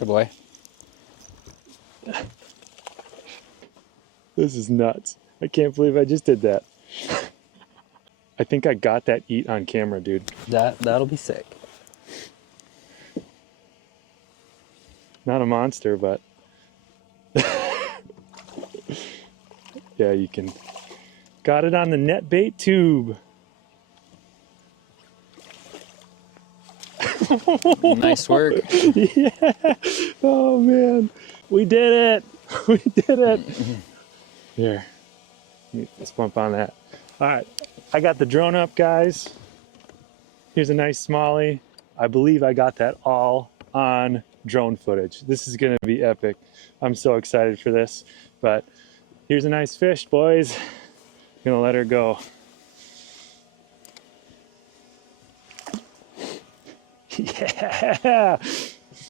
Good boy. This is nuts. I can't believe I just did that. I think I got that eat on camera, dude. That'll be sick. Not a monster, but yeah, you can. Got it on the net bait tube. Nice work. Yeah. Oh man, we did it. We did it. Here, let's bump on that. All right, I got the drone up, guys. Here's a nice smallie. I believe I got that all on drone footage. This is gonna be epic. I'm so excited for this. But here's a nice fish, boys. Gonna let her go. Yeah.